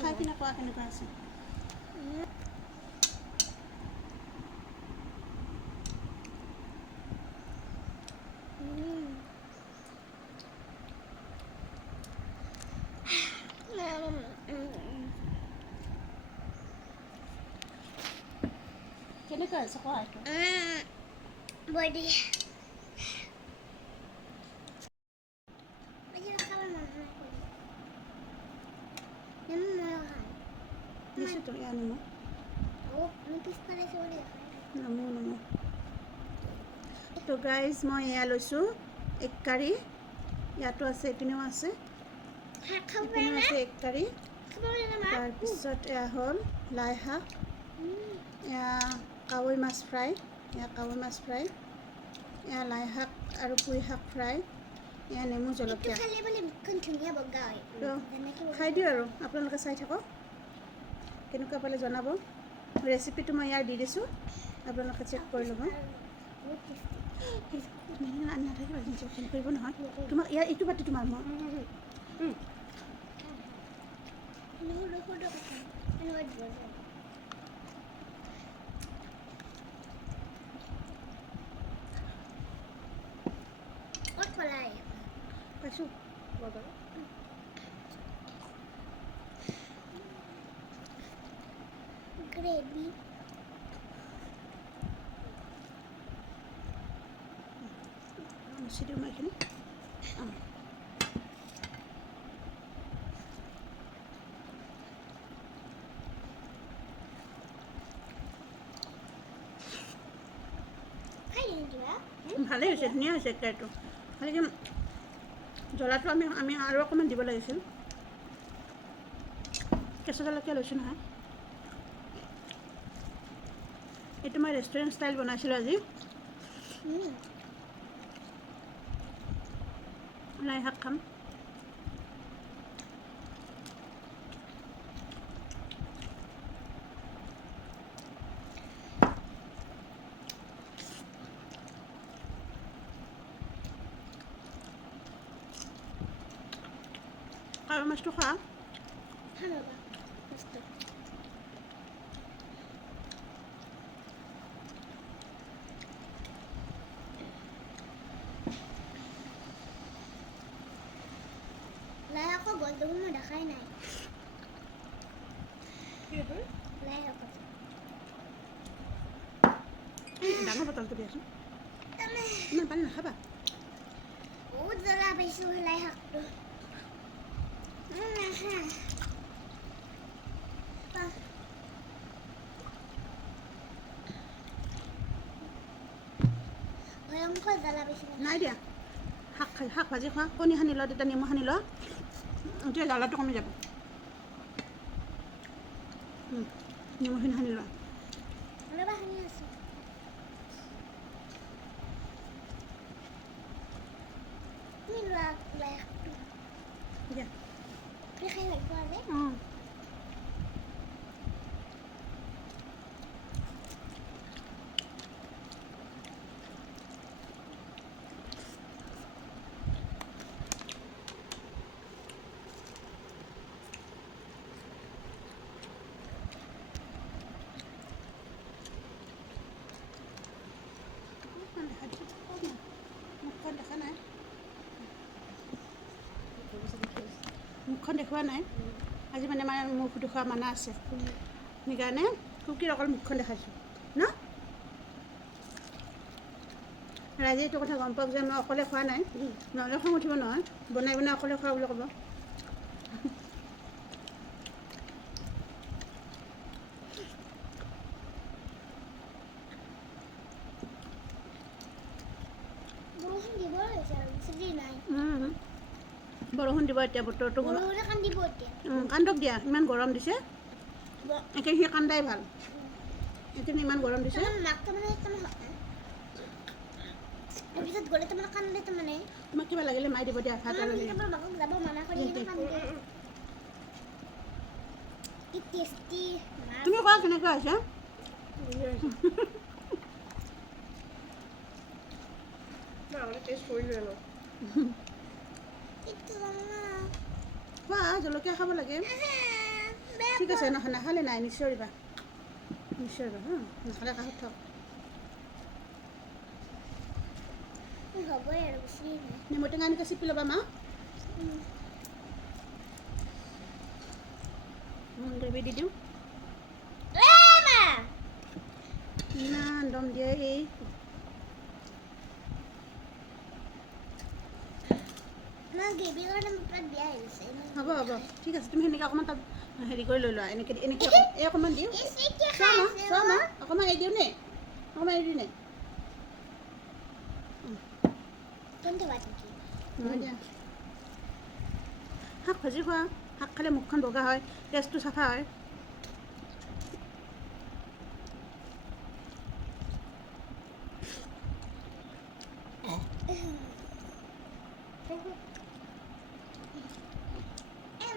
খাই পিনে কোৱা কেনেকুৱা আছে কেনেকুৱা আছে কোৱা এইটো বডি দিছোঁ তো ইয়াৰ নমো নমো নমো তো গাইজ মই এয়া লৈছোঁ এক কাৰী ইয়াতো আছে এইপিনেও আছে এইপিনেও আছে এক কাৰী তাৰপিছত এয়া হ'ল লাই শাক এয়া কাৱৈ মাছ ফ্ৰাই এয়া কাৱৈ মাছ ফ্ৰাই এয়া লাই শাক আৰু পুঁই শাক ফ্ৰাই এয়া নেমু জলকীয়া তো খাই দিওঁ আৰু আপোনালোকে চাই থাকক কেনেকুৱা পালে জনাব ৰেচিপিটো মই ইয়াৰ দি দিছোঁ আপোনালোকে চেক কৰি ল'ব নাথাকিব ইনজেকশ্যন কৰিব নহয় তোমাক ইয়াৰ এইটো পাতি তোমাৰ মই পাইছোঁ গ্ৰেভি মুচি দিওঁ মই এইখিনি ভালেই হৈছে ধুনীয়া হৈছে কাৰীটো খালি কি জ্বলাটো আমি আৰু অকণমান দিব লাগিছিল কেঁচা জলকীয়া লৈছোঁ নহয় এইটো মই ৰেষ্টুৰেণ্ট ষ্টাইল বনাইছিলোঁ আজি লাই শাক খাম কাৱৈ মাছটো খোৱা লাই আকৌ গলটো মই দেখাই নাই লাই আকৌ ডাঙৰ বটলটো দিয়াচোন ইমান পানী নাখাবা বহুত জ্বলা পাইছোঁ লাই শাকটো ভয়ংকৰ জ্বলা পাইছোঁ নাই দিয়া শাক ভাজি খোৱা কণী সানি লোৱা তেতিয়া নেমু সানি লোৱা এতিয়া জ্বালাটো কমি যাব নেমুখিনি সানি লোৱা ৰবা সানি আছোঁ তুমি লোৱা লাই শাকটো দিয়া খাই ভাল পোৱা যে মুখখন দেখুওৱা নাই আজি মানে আমাৰ মুখ দেখুওৱা মানা আছে সেইকাৰণে কুকিৰ অকল মুখখন দেখাইছোঁ ন ৰাইজে এইটো কথা গম পাওক যে মই অকলে খোৱা নাই নহ'লে খং উঠিব নহয় বনাই বনাই অকলে খোৱা বুলি ক'ব বৰষুণ দিব এতিয়া বতৰটো কান্দক দিয়া ইমান গৰম দিছে একে সি কান্দাই ভাল এতিয়া ইমান গৰম দিছে তাৰপিছত গ'লে তোমাৰ কান্দে তাৰমানে তোমাক কিবা লাগিলে মাৰি দিব দিয়া ভাত আৰু হেৰি। তোমাৰ মাকক যাব মানা কৰি কিনে কান্দে কি টেষ্টি মাছ তুমি কোৱা কেনেকুৱা হৈছে টেষ্ট কৰিলোঁ জানো এইটো মামা খোৱা জলকীয়া খাব লাগে ঠিক আছে নাখালে নাই নিশ্চয়বা হা নাখালে কাষত থওক হ'বই আৰু বেছি নাই নেমু টেঙা এনেকৈ চিপি ল'বা মা গ্ৰেভি দি দিওঁ মা ইমান দম দিয়ে এই আমাৰ গ্ৰেভি কাৰণে মোৰ পেট বেয়া হৈ গৈছে হ'ব ঠিক আছে তুমি সেনেকৈ অকণমান তাত হেৰি কৰি লৈ লোৱা এনেকৈ এই অকণমান দিওঁ চোৱা মা অকণমান এৰি দিওঁ নে অকণমান এৰি দিওঁ নে কোনটো বাট নেকি নহয় দিয়া শাক ভাজি খোৱা শাক খালে মুখখন বগা হয় তেজটো চাফা হয়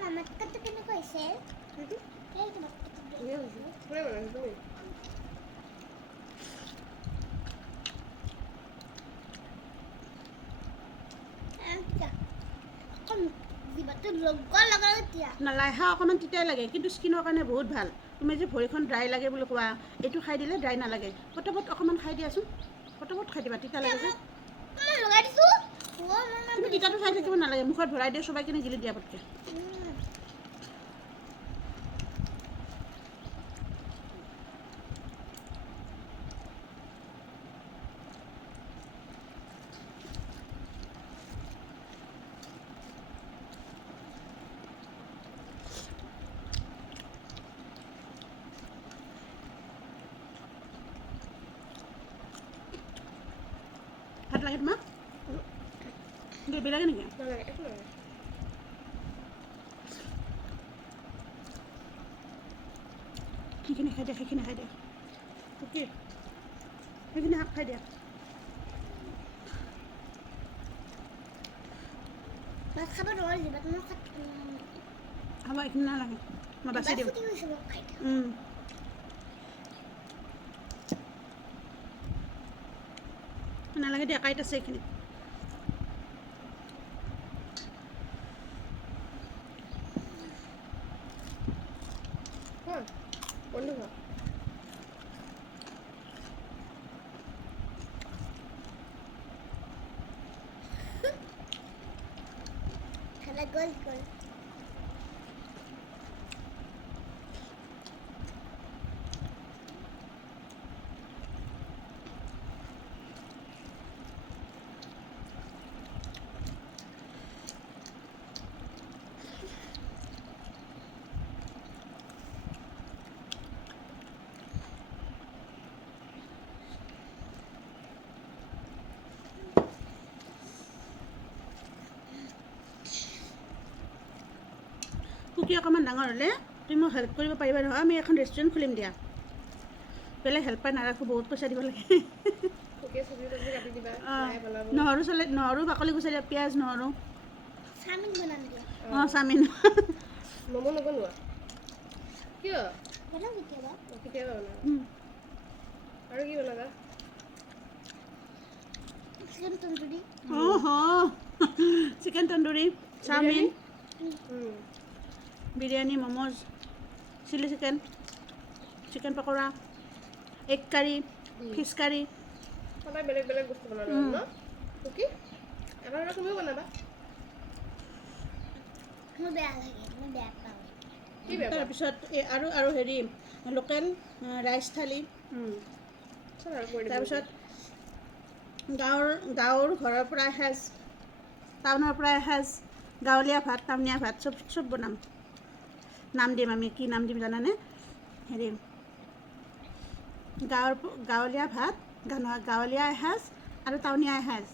মামা টকাটো কেনেকুৱা হৈছে এই তোমাক কোনে বনাইছে তুমি জিভাটো লগা লগা এতিয়া লাই শাক অকণমান তিতাই লাগে কিন্তু স্কিনৰ কাৰণে বহুত ভাল তুমি যে ভৰিখন ড্ৰাই লাগে বুলি কোৱা এইটো খাই দিলে ড্ৰাই নালাগে পটাপট অকণমান খাই দিয়াচোন পটাপট খাই দিবা তিতা লাগে যে মই লগাই দিছোঁ তুমি তিতাটো খাই থাকিব নালাগে মুখত ভৰাই দিয়ে চবাই কিনে গিলি দিয়া পটকৈ ভাত লাগে তোমাক গ্ৰেভি লাগে নেকি নালাগে একো নালাগে সেইখিনি খাই দিয়া অ'কে সেইখিনি শাক খাই দিয়া ভাত খাব নোৱাৰোঁ জিভাত মই হ'ব এইখিনি নালাগে মই বাচি দিওঁ ফুটি গৈছে মোক খাই নালাগে দিয়া কাঁইট আছে এইখিনি বন্ধু খোৱা খালে গ'ল কুকি অকণমান ডাঙৰ হ'লে তুমি মোক হেল্প কৰিব পাৰিবা নহয় আমি এখন ৰেষ্টুৰেণ্ট খুলিম দিয়া বেলেগ হেল্পাৰ নাৰাখোঁ বহুত পইচা দিব লাগে শুকিয়ে চব্জি কাটি দিবা মায়ে বনাব নহৰু বাকলি গুচাই দিয়া পিঁয়াজ নহৰু চাওমিন বনাম দিয়া চাওমিন ম'ম' নবনোৱা কিয় বনাম কেতিয়াবা কেতিয়াবা বনাবা আৰু কি বনাবা chicken tandoori chicken tandoori chow mein biryani? Biryani momos chilli chicken chicken pakora egg curry fish curry সদায় বেলেগ বেলেগ বস্তু বনাবা ন কি এবাৰ তুমিও বনাবা মোৰ বেয়া লাগে মই বেয়া পাওঁ কি বেয়া পোৱা? তাৰপিছত আৰু হেৰি লোকেল ৰাইচ থালি চব আৰু কৰি দিব তাৰপিছত গাঁৱৰ ঘৰৰ পৰা এসাঁজ টাউনৰ পৰা এসাঁজ গাঁৱলীয়া ভাত টাউনীয়া ভাত চব বনাম নাম দিম আমি কি নাম দিম জানানে হেৰি গাঁৱলীয়া ভাত গাঁৱলীয়া এসাঁজ আৰু টাউনীয়া এসাঁজ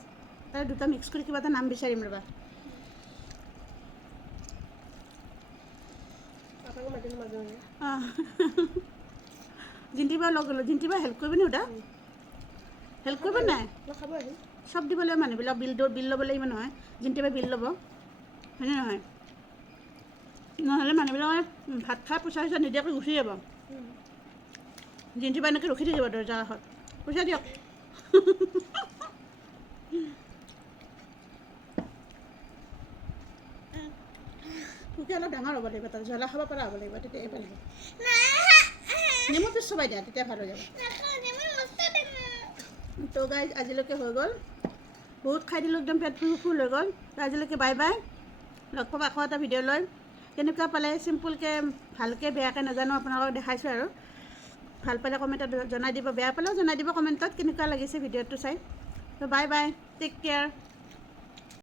তাৰ দুটা মিক্স কৰি কিবা এটা নাম বিচাৰিম ৰ'বা পাপাকো মাতিম মাজে মাজে জিন্তিবা লগ গ'লোঁ জিন্তিবা হেল্প কৰিবি নি সুধা হেল্প কৰিব নাই মই খাব আহিম চব দিবলৈ মানুহবিলাক বিল ল'বলৈ ইমান নহয় যোনটোৱে বিল ল'ব হয়নে নহয় নহ'লে মানুহবিলাকে ভাত খাই পইচা চইচা নিদিয়াকৈ গুচি যাব যোনটোবা এনেকৈ ৰখি থাকিব দৰ্জা কাষত পইচা দিয়ক তোকে অলপ ডাঙৰ হ'ব লাগিব তাত জ্বলা খাব পৰা হ'ব লাগিব তেতিয়া এইফালে নেমু পিচ চবাই দিয়া তেতিয়া ভাল হৈ যাব তো গাইজ আজিলৈকে হৈ গ'ল বহুত খাই দিলোঁ একদম পেট ফুল হৈ গ'ল তো আজিলৈকে বাই বাই লগ পাব আকৌ এটা ভিডিঅ' লৈ কেনেকুৱা পালে চিম্পুলকৈ ভালকৈ বেয়াকৈ নাজানো আপোনালোকক দেখাইছোঁ আৰু ভাল পালে কমেণ্টত জনাই দিব বেয়া পালেও জনাই দিব কমেণ্টত কেনেকুৱা লাগিছে ভিডিঅ'টো চাই তো বাই বাই টেক কেয়াৰ